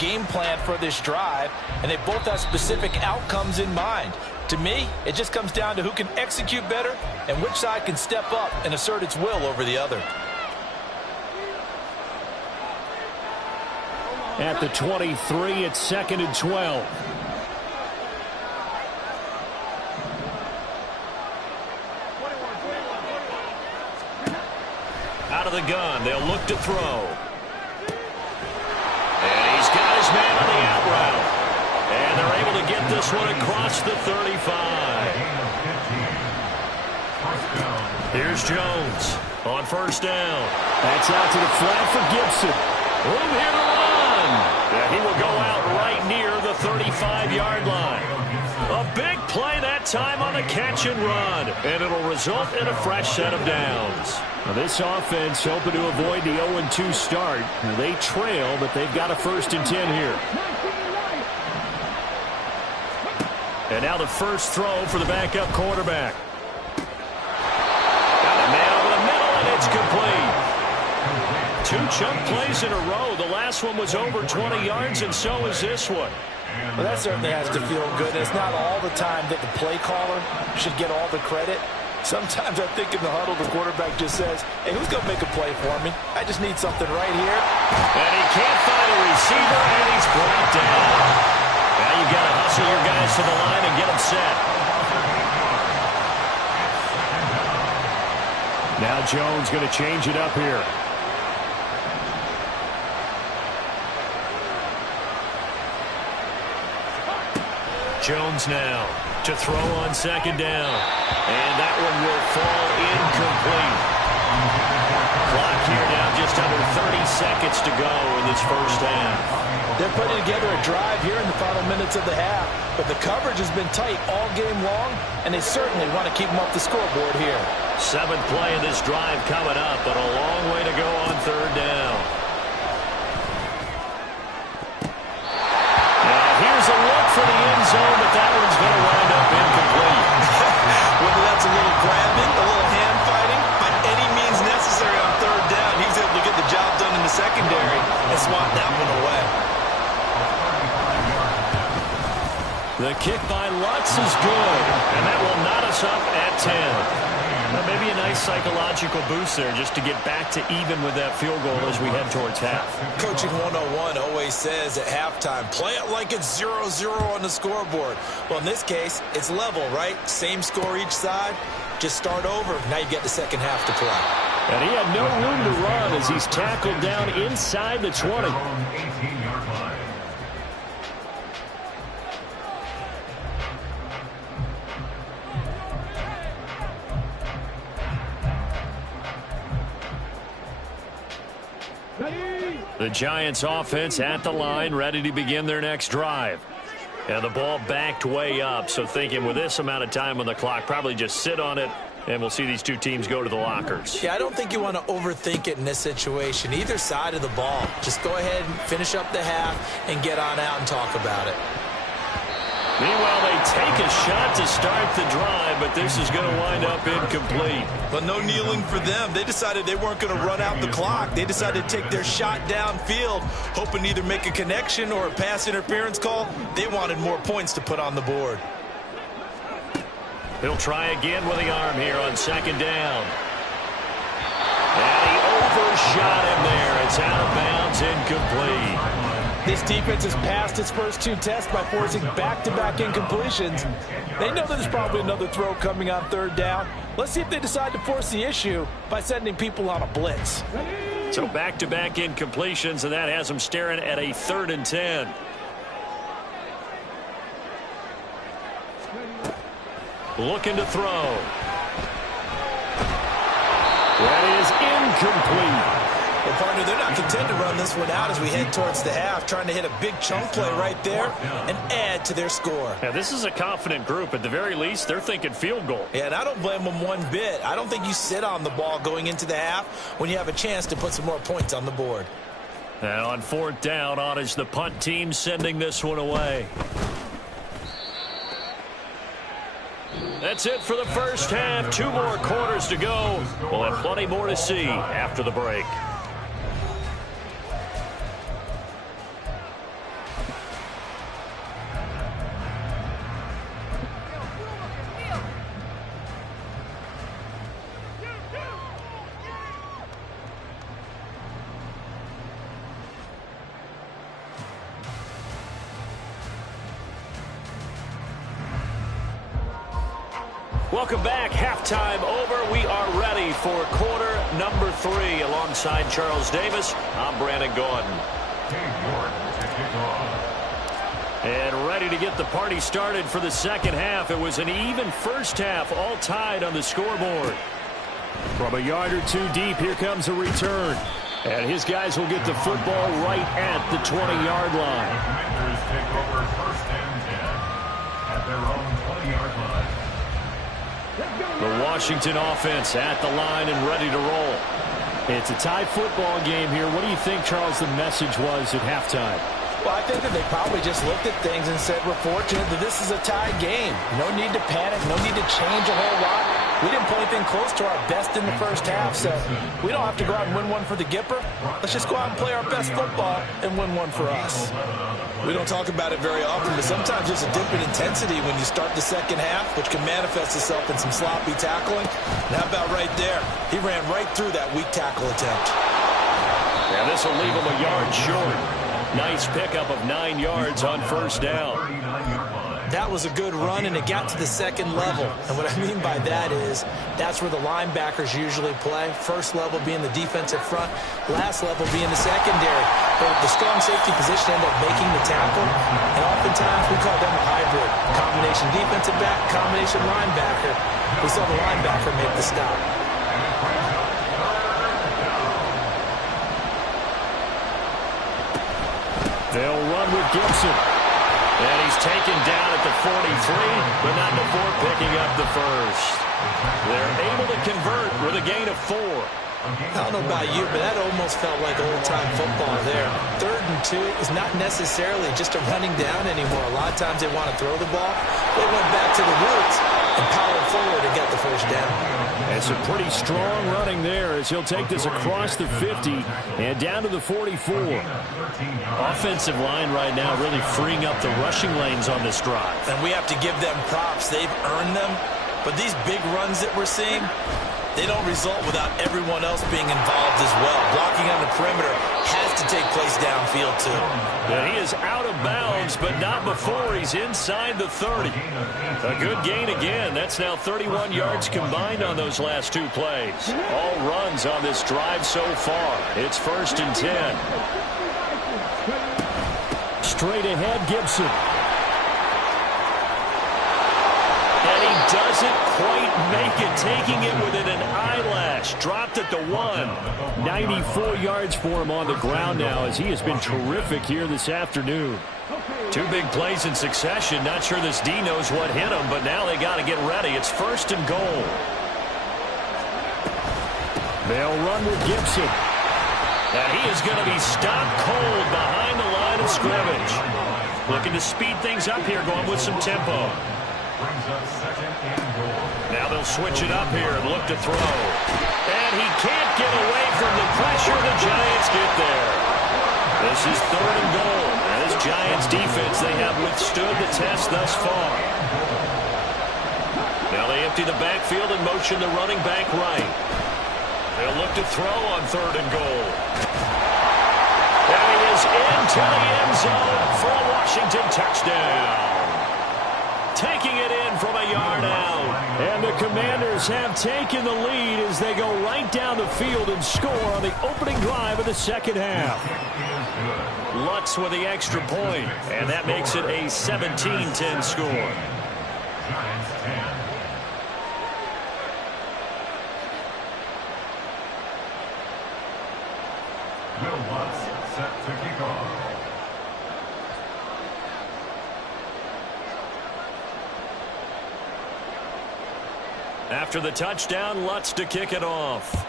game plan for this drive, and they both have specific outcomes in mind. To me, it just comes down to who can execute better and which side can step up and assert its will over the other. At the 23, it's 2nd and 12. Out of the gun, they'll look to throw. And he's got his man on the out route. And they're able to get this one across the 35. Here's Jones on 1st down. That's out to the flat for Gibson. Room here to run. Yeah, he will go out right near the 35-yard line. A big play that time on the catch and run. And it'll result in a fresh set of downs. Now this offense hoping to avoid the 0-2 start. They trail, but they've got a 1st and 10 here. And now the first throw for the backup quarterback. Got a man over the middle, and it's complete. 2 chunk plays in a row. The last one was over 20 yards, and so is this one. Well, that certainly has to feel good. It's not all the time that the play caller should get all the credit. Sometimes I think in the huddle, the quarterback just says, hey, who's going to make a play for me? I just need something right here. And he can't find a receiver, and he's brought down. Now you've got to hustle your guys to the line and get them set. Now Jones going to change it up here. Jones now to throw on 2nd down. And that one will fall incomplete. Clock here now just under 30 seconds to go in this first half. They're putting together a drive here in the final minutes of the half, but the coverage has been tight all game long, and they certainly want to keep them off the scoreboard here. 7th play of this drive coming up, but a long way to go on 3rd down. Now here's a look for the end zone, but that one's going to wind up incomplete. Whether that's a little grabbing, a little hand fighting, by any means necessary on 3rd down, he's able to get the job done in the secondary and swat that one away. The kick by Lutz is good, and that will knot us up at 10. Now maybe a nice psychological boost there just to get back to even with that field goal as we head towards half. Coaching 101 always says at halftime, play it like it's 0-0 on the scoreboard. Well, in this case, it's level, right? Same score each side. Just start over. Now you get the second half to play. And he had no room to run as he's tackled down inside the 20. The Giants offense at the line, ready to begin their next drive. And the ball backed way up, so thinking with this amount of time on the clock, probably just sit on it, and we'll see these two teams go to the lockers. Yeah, I don't think you want to overthink it in this situation. Either side of the ball. Just go ahead and finish up the half and get on out and talk about it. Meanwhile, they take a shot to start the drive, but this is going to wind up incomplete. But no kneeling for them. They decided they weren't going to run out the clock. They decided to take their shot downfield, hoping to either make a connection or a pass interference call. They wanted more points to put on the board. He'll try again with the arm here on 2nd down. And he overshot him there. It's out of bounds, incomplete. This defense has passed its first 2 tests by forcing back-to-back incompletions. They know there's probably another throw coming on 3rd down. Let's see if they decide to force the issue by sending people on a blitz. So back-to-back incompletions, and that has them staring at a 3rd and 10. Looking to throw. That is incomplete. Well, partner, they're not content to run this one out as we head towards the half, trying to hit a big chunk play right there and add to their score. Yeah, this is a confident group. At the very least, they're thinking field goal. Yeah, and I don't blame them one bit. I don't think you sit on the ball going into the half when you have a chance to put some more points on the board. And on 4th down, on is the punt team sending this one away. That's it for the first half. 2 more quarters to go. We'll have plenty more to see after the break. Welcome back. Halftime over. We are ready for quarter number 3. Alongside Charles Davis, I'm Brandon Gordon. And ready to get the party started for the second half. It was an even first half, all tied on the scoreboard. From a yard or two deep, here comes a return. And his guys will get the football right at the 20-yard line. Commanders take over first and 10 at their own 20-yard line. The Washington offense at the line and ready to roll. It's a tie football game here. What do you think, Charles, the message was at halftime? Well, I think that they probably just looked at things and said, we're fortunate that this is a tied game. No need to panic, no need to change a whole lot. We didn't play anything close to our best in the first half, so we don't have to go out and win one for the Gipper. Let's just go out and play our best football and win one for us. We don't talk about it very often, but sometimes there's a dip in intensity when you start the second half, which can manifest itself in some sloppy tackling. And how about right there? He ran right through that weak tackle attempt. And this will leave him a yard short. Nice pickup of 9 yards on first down. That was a good run, and it got to the second level. And what I mean by that is that's where the linebackers usually play. First level being the defensive front, last level being the secondary. But the strong safety position ended up making the tackle, and oftentimes we call them a hybrid. Combination defensive back, combination linebacker. We saw the linebacker make the stop. They'll run with Gibson. And he's taken down at the 43, but not before picking up the first. They're able to convert with a gain of 4. I don't know about you, but that almost felt like old-time football there. 3rd and 2 is not necessarily just a running down anymore. A lot of times they want to throw the ball. They went back to the roots and powered forward and got the first down. It's a pretty strong running there as he'll take this across the 50 and down to the 44. Offensive line right now really freeing up the rushing lanes on this drive. And we have to give them props. They've earned them. But these big runs that we're seeing, they don't result without everyone else being involved as well. Blocking on the perimeter has to take place downfield, too. And he is out of bounds, but not before he's inside the 30. A good gain again. That's now 31 yards combined on those last 2 plays. All runs on this drive so far. It's 1st and 10. Straight ahead, Gibson. And he doesn't quite make it, taking it within an eyelash. Dropped at the 1. 94 yards for him on the ground now as he has been terrific here this afternoon. 2 big plays in succession. Not sure this D knows what hit him, but now they got to get ready. It's 1st and goal. They'll run with Gibson. And he is going to be stopped cold behind the line of scrimmage. Looking to speed things up here, going with some tempo. Now they'll switch it up here and look to throw. And he can't get away from the pressure. The Giants get there. This is 3rd and goal. And this Giants defense, they have withstood the test thus far. Now they empty the backfield and motion the running back right. They'll look to throw on 3rd and goal. And he is into the end zone for a Washington touchdown. Taking it in from a yard out. And the Commanders have taken the lead as they go right down the field and score on the opening drive of the second half. Lutz with the extra point, and that makes it a 17-10 score. Will Lutz set to kick off. After the touchdown, Lutz to kick it off.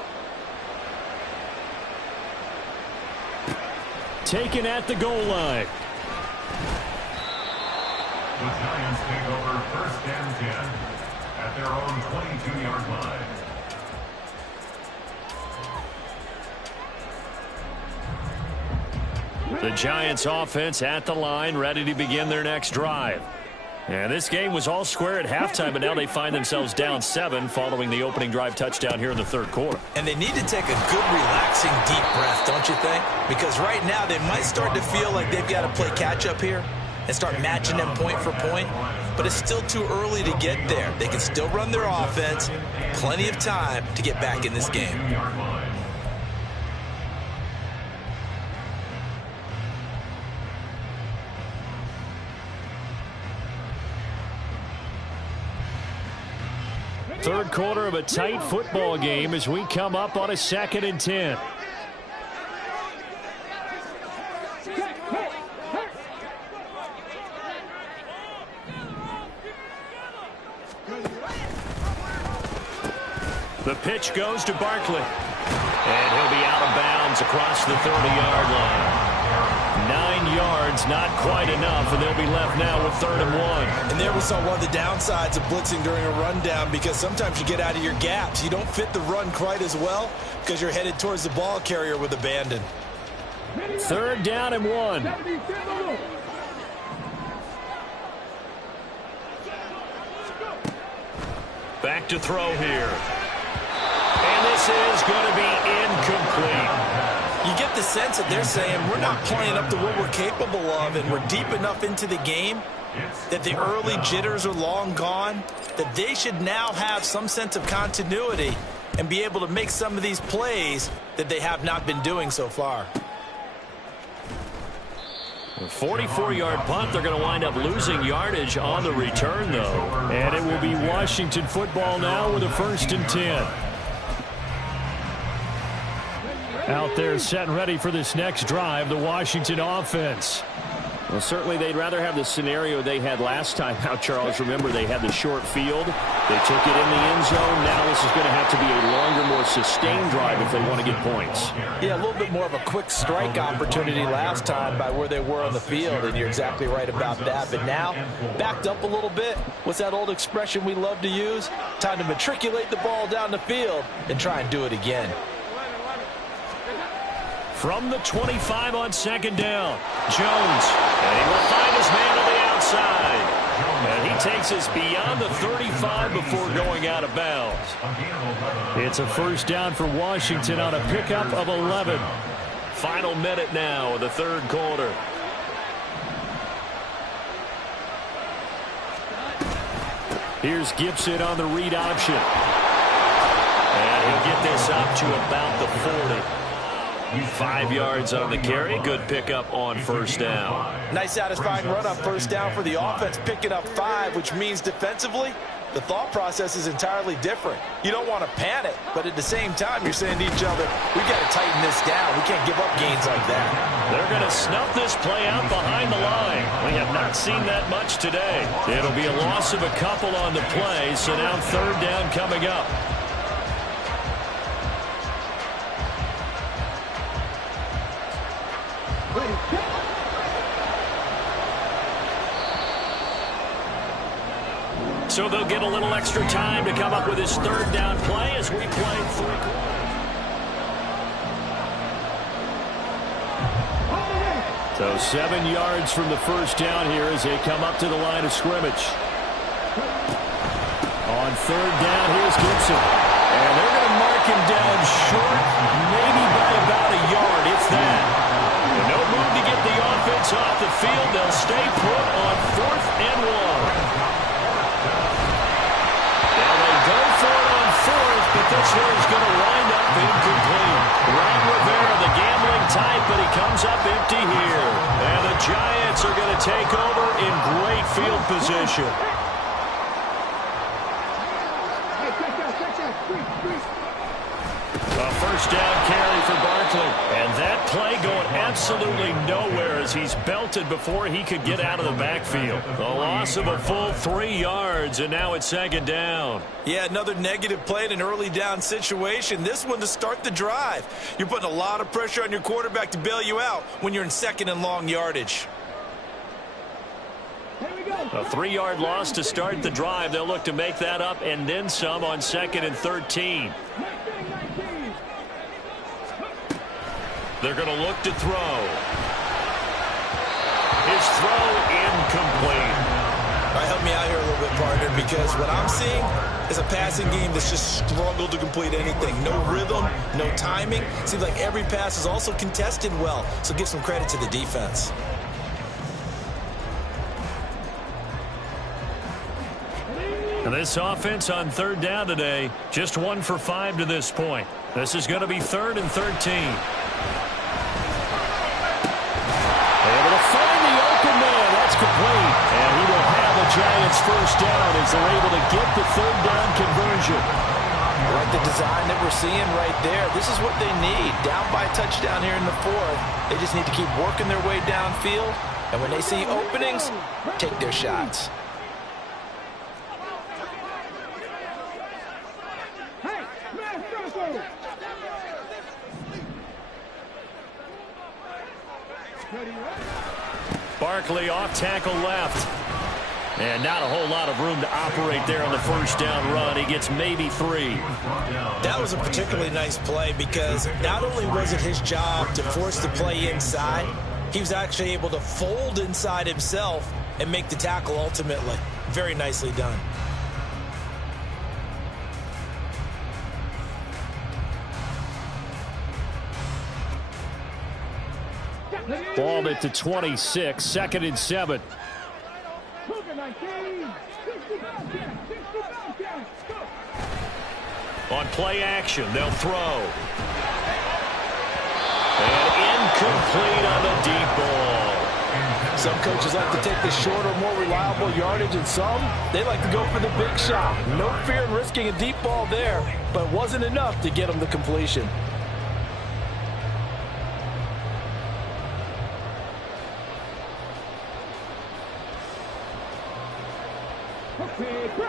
Taken at the goal line. The Giants take over 1st and 10 at their own 22-yard line. The Giants offense at the line, ready to begin their next drive. And this game was all square at halftime, but now they find themselves down 7 following the opening drive touchdown here in the 3rd quarter. And they need to take a good, relaxing, deep breath, don't you think? Because right now they might start to feel like they've got to play catch-up here. and start matching them point for point. But it's still too early to get there. They can still run their offense. Plenty of time to get back in this game. Third quarter of a tight football game as we come up on a 2nd and 10. The pitch goes to Barkley. And he'll be out of bounds across the 30-yard line. 9 yards, not quite enough, and they'll be left now with 3rd and 1. And there we saw one of the downsides of blitzing during a rundown, because sometimes you get out of your gaps. You don't fit the run quite as well because you're headed towards the ball carrier with abandon. 3rd down and 1. Back to throw here. And this is going to be incomplete. You get the sense that they're saying we're not playing up to what we're capable of, and we're deep enough into the game that the early jitters are long gone, that they should now have some sense of continuity and be able to make some of these plays that they have not been doing so far. A 44-yard punt. They're going to wind up losing yardage on the return, though. And it will be Washington football now with a 1st and 10. Out there set and ready for this next drive, the Washington offense. Well, certainly they'd rather have the scenario they had last time out, Charles. Remember, they had the short field. They took it in the end zone. Now this is going to have to be a longer, more sustained drive if they want to get points. Yeah, a little bit more of a quick strike opportunity last time by where they were on the field, and you're exactly right about that. But now, backed up a little bit. What's that old expression we love to use? Time to matriculate the ball down the field and try and do it again. From the 25 on 2nd down, Jones. And he will find his man on the outside. And he takes us beyond the 35 before going out of bounds. It's a 1st down for Washington on a pickup of 11. Final minute now of the 3rd quarter. Here's Gibson on the read option. And he'll get this up to about the 40. 5 yards on the carry. Good pickup on 1st down. Nice satisfying run on 1st down for the offense, picking up 5, which means defensively, the thought process is entirely different. You don't want to panic, but at the same time, you're saying to each other, we got to tighten this down. We can't give up gains like that. They're going to snuff this play out behind the line. We have not seen that much today. It'll be a loss of a couple on the play, so now 3rd down coming up. So they'll get a little extra time to come up with his 3rd down play as we play 3 quarters. So 7 yards from the 1st down here as they come up to the line of scrimmage. On 3rd down, here's Gibson. And they're going to mark him down short, maybe by about a yard, if that. And no move to get the offense off the field. They'll stay put on 4th and 1. But this one is going to wind up incomplete. Ron Rivera, the gambling type, but he comes up empty here. And the Giants are going to take over in great field position. A 1st down carry for Barkley. And that play going absolutely nowhere as he's belted before he could get out of the backfield. A loss of a full 3 yards, and now it's 2nd down. Yeah, another negative play in an early down situation. This one to start the drive. You're putting a lot of pressure on your quarterback to bail you out when you're in 2nd and long yardage. A 3-yard loss to start the drive. They'll look to make that up and then some on 2nd and 13. They're going to look to throw. His throw incomplete. All right, help me out here a little bit, partner, because what I'm seeing is a passing game that's just struggled to complete anything. No rhythm, no timing. Seems like every pass is also contested well, so give some credit to the defense. And this offense on third down today, just 1 for 5 to this point. This is going to be 3rd and 13. Able to find the open man. That's complete. And he will have a Giants first down as they're able to get the third down conversion. I like the design that we're seeing right there. This is what they need. Down by a touchdown here in the 4th. They just need to keep working their way downfield. And when they see openings, take their shots. Barkley off tackle left. And not a whole lot of room to operate there on the first down run. He gets maybe 3. That was a particularly nice play because not only was it his job to force the play inside, he was actually able to fold inside himself and make the tackle ultimately. Very nicely done. Ball at the 26, 2nd and 7. On play action, they'll throw. And incomplete on the deep ball. Some coaches like to take the shorter, more reliable yardage, and some, they like to go for the big shot. No fear in risking a deep ball there, but it wasn't enough to get them the completion.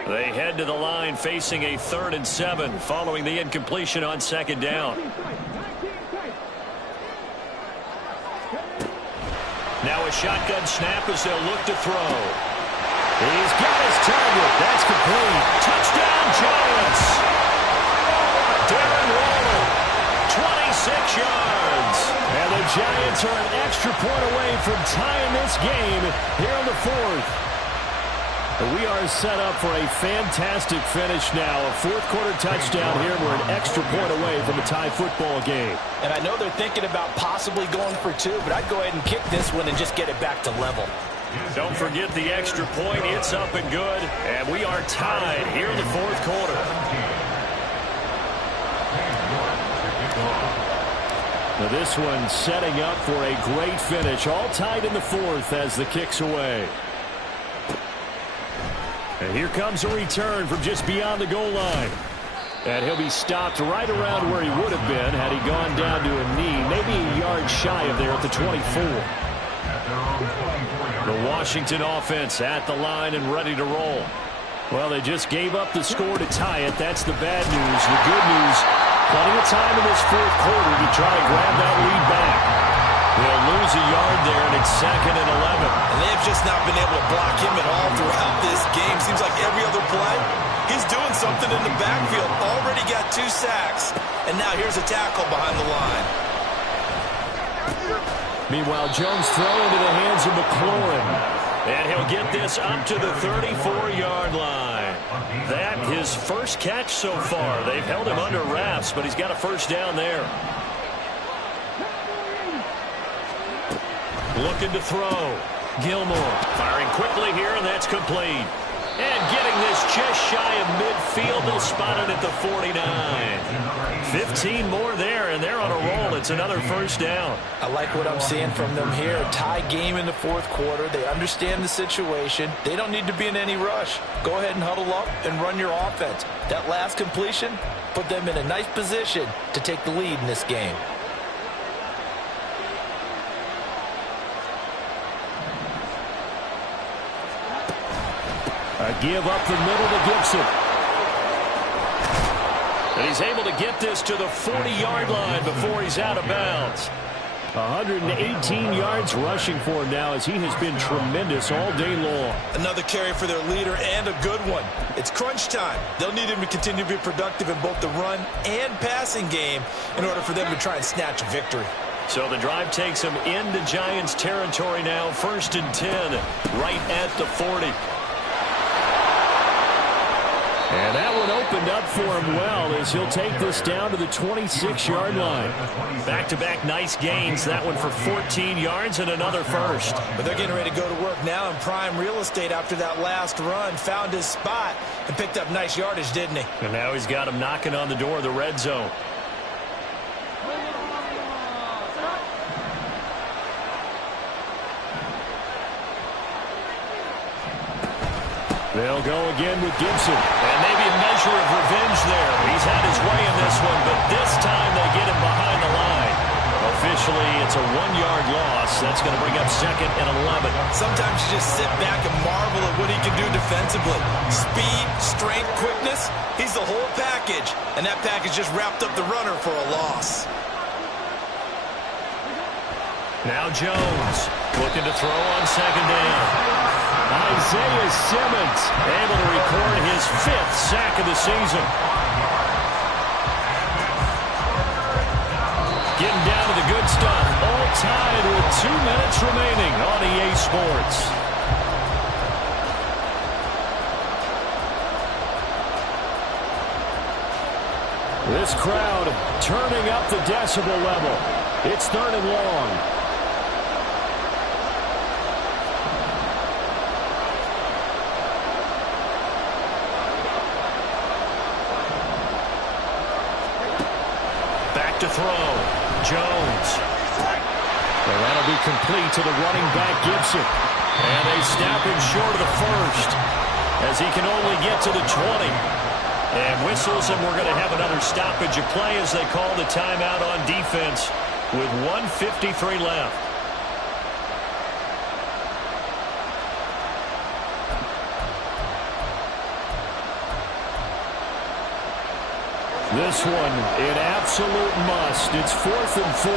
They head to the line facing a 3rd and 7 following the incompletion on 2nd down. Now a shotgun snap as they'll look to throw. He's got his target. That's complete. Touchdown Giants. Darren Waller, 26 yards. And the Giants are an extra point away from tying this game here in the 4th. We are set up for a fantastic finish now. A 4th quarter touchdown here. We're an extra point away from a tie football game. And I know they're thinking about possibly going for 2, but I'd go ahead and kick this one and just get it back to level. Don't forget the extra point. It's up and good. And we are tied here in the 4th quarter. Now this one setting up for a great finish. All tied in the 4th as the kick's away. And here comes a return from just beyond the goal line. And he'll be stopped right around where he would have been had he gone down to a knee, maybe a yard shy of there at the 24. The Washington offense at the line and ready to roll. Well, they just gave up the score to tie it. That's the bad news. The good news, plenty of time in this 4th quarter to try to grab that lead back. They'll lose a yard there, and it's 2nd and 11. And they have just not been able to block him at all throughout this game. Seems like every other play, he's doing something in the backfield. Already got 2 sacks, and now here's a tackle behind the line. Meanwhile, Jones throw into the hands of McLaurin. And he'll get this up to the 34-yard line. That his first catch so far. They've held him under wraps, but he's got a first down there. Looking to throw. Gilmore firing quickly here, and that's complete. And getting this just shy of midfield. They'll spot it at the 49. 15 more there, and they're on a roll. It's another first down. I like what I'm seeing from them here. A tie game in the 4th quarter. They understand the situation. They don't need to be in any rush. Go ahead and huddle up and run your offense. That last completion put them in a nice position to take the lead in this game. A give up the middle to Gibson. And he's able to get this to the 40-yard line before he's out of bounds. 118 yards rushing for him now as he has been tremendous all day long. Another carry for their leader and a good one. It's crunch time. They'll need him to continue to be productive in both the run and passing game in order for them to try and snatch a victory. So the drive takes him into Giants territory now. 1st and 10 right at the 40. And that one opened up for him well as he'll take this down to the 26-yard line. Back-to-back nice gains. That one for 14 yards and another first. But they're getting ready to go to work now in prime real estate after that last run. Found his spot and picked up nice yardage, didn't he? And now he's got him knocking on the door of the red zone. They'll go again with Gibson. And maybe a measure of revenge there. He's had his way in this one, but this time they get him behind the line. Officially, it's a 1-yard loss. That's going to bring up 2nd and 11. Sometimes you just sit back and marvel at what he can do defensively. Speed, strength, quickness. He's the whole package. And that package just wrapped up the runner for a loss. Now Jones looking to throw on 2nd down. Isaiah Simmons able to record his 5th sack of the season. Getting down to the good stuff. All tied with 2 minutes remaining on EA Sports. This crowd turning up the decibel level. It's 3rd and long. To throw. Jones. And that'll be complete to the running back Gibson. And they snap him short of the first as he can only get to the 20. And whistles, and we're going to have another stoppage of play as they call the timeout on defense with 1:53 left. This one, an absolute must. It's 4th and 4.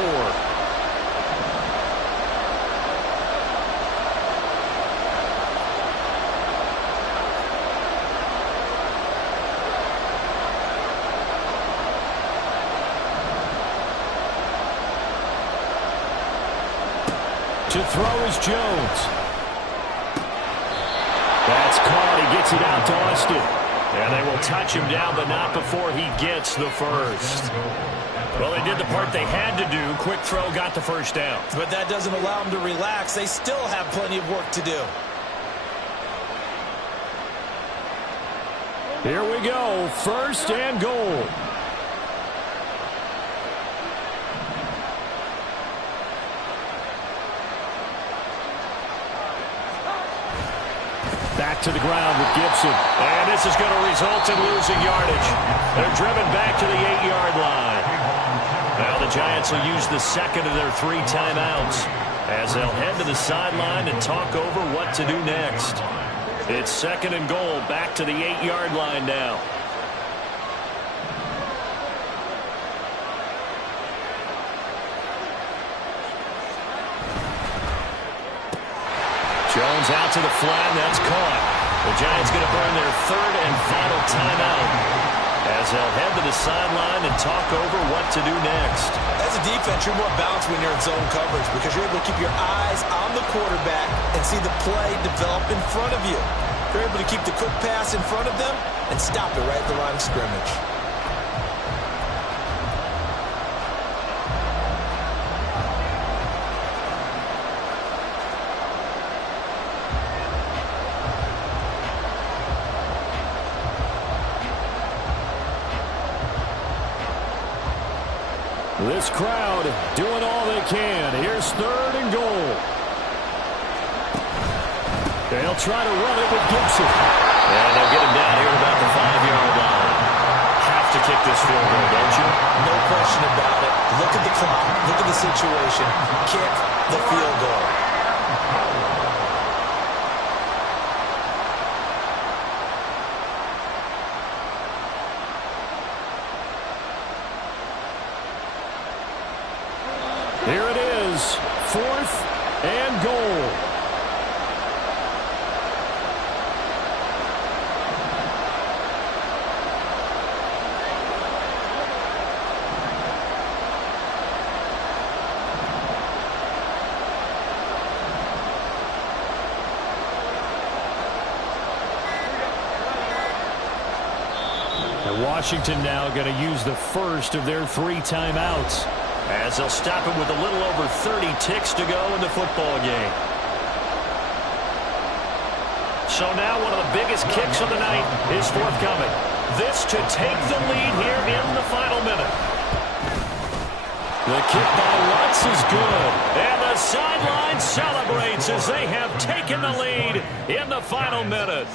To throw is Jones. That's caught. He gets it out to Austin. And they will touch him down, but not before he gets the first. Well, they did the part they had to do. Quick throw got the first down. But that doesn't allow them to relax. They still have plenty of work to do. Here we go. 1st and goal. Back to the ground with Gibson. And this is going to result in losing yardage. They're driven back to the 8-yard line. Now the Giants will use the 2nd of their 3 timeouts as they'll head to the sideline and talk over what to do next. It's 2nd and goal, back to the 8-yard line now. Jones out to the flat, and that's caught. The Giants going to burn their 3rd and final timeout as they'll head to the sideline and talk over what to do next. As a defense, you're more balanced when you're in zone coverage because you're able to keep your eyes on the quarterback and see the play develop in front of you. You're able to keep the quick pass in front of them and stop it right at the line of scrimmage. This crowd doing all they can. Here's 3rd and goal. They'll try to run it with Gibson. And they'll get him down here at about the 5-yard line. Have to kick this field goal, don't you? No question about it. Look at the clock. Look at the situation. Kick the field goal. Here it is, 4th and goal. And Washington now going to use the first of their 3 timeouts, as they'll stop it with a little over 30 ticks to go in the football game. So now one of the biggest kicks of the night is forthcoming. This to take the lead here in the final minute. The kick by Lutz is good. And the sideline celebrates as they have taken the lead in the final minute.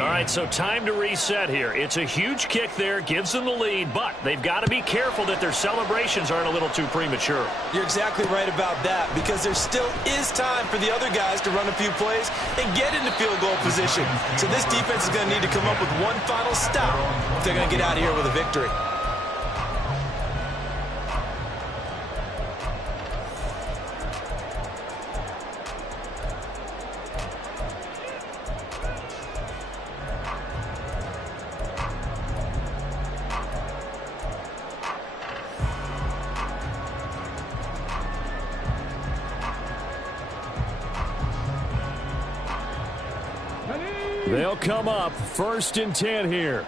All right, so time to reset here. It's a huge kick there, gives them the lead, but they've got to be careful that their celebrations aren't a little too premature. You're exactly right about that, because there still is time for the other guys to run a few plays and get into field goal position. So this defense is going to need to come up with one final stop if they're going to get out of here with a victory. They'll come up 1st and 10 here.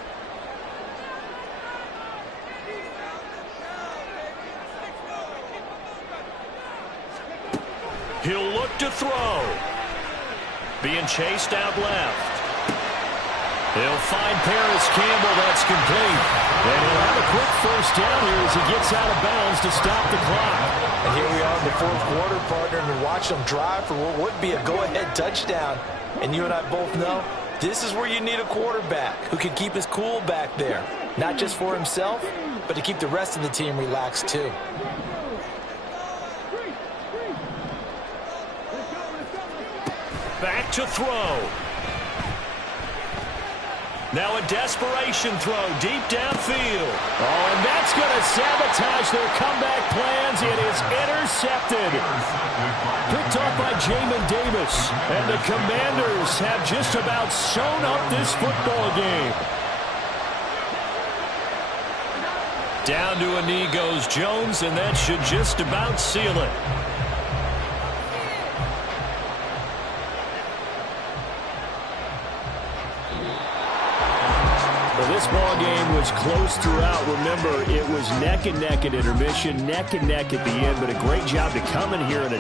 He'll look to throw. Being chased out left. He'll find Paris Campbell. That's complete. And he'll have a quick first down here as he gets out of bounds to stop the clock. And here we are in the 4th quarter, partner, and watch them drive for what would be a go-ahead touchdown. And you and I both know this is where you need a quarterback who can keep his cool back there. Not just for himself, but to keep the rest of the team relaxed too. Back to throw. Now a desperation throw deep downfield. Oh, and that's going to sabotage their comeback plans. It is intercepted. Picked off by Jamin Davis. And the Commanders have just about sewn up this football game. Down to a knee goes Jones, and that should just about seal it. This ball game was close throughout. Remember, it was neck and neck at intermission, neck and neck at the end, but a great job to come in here and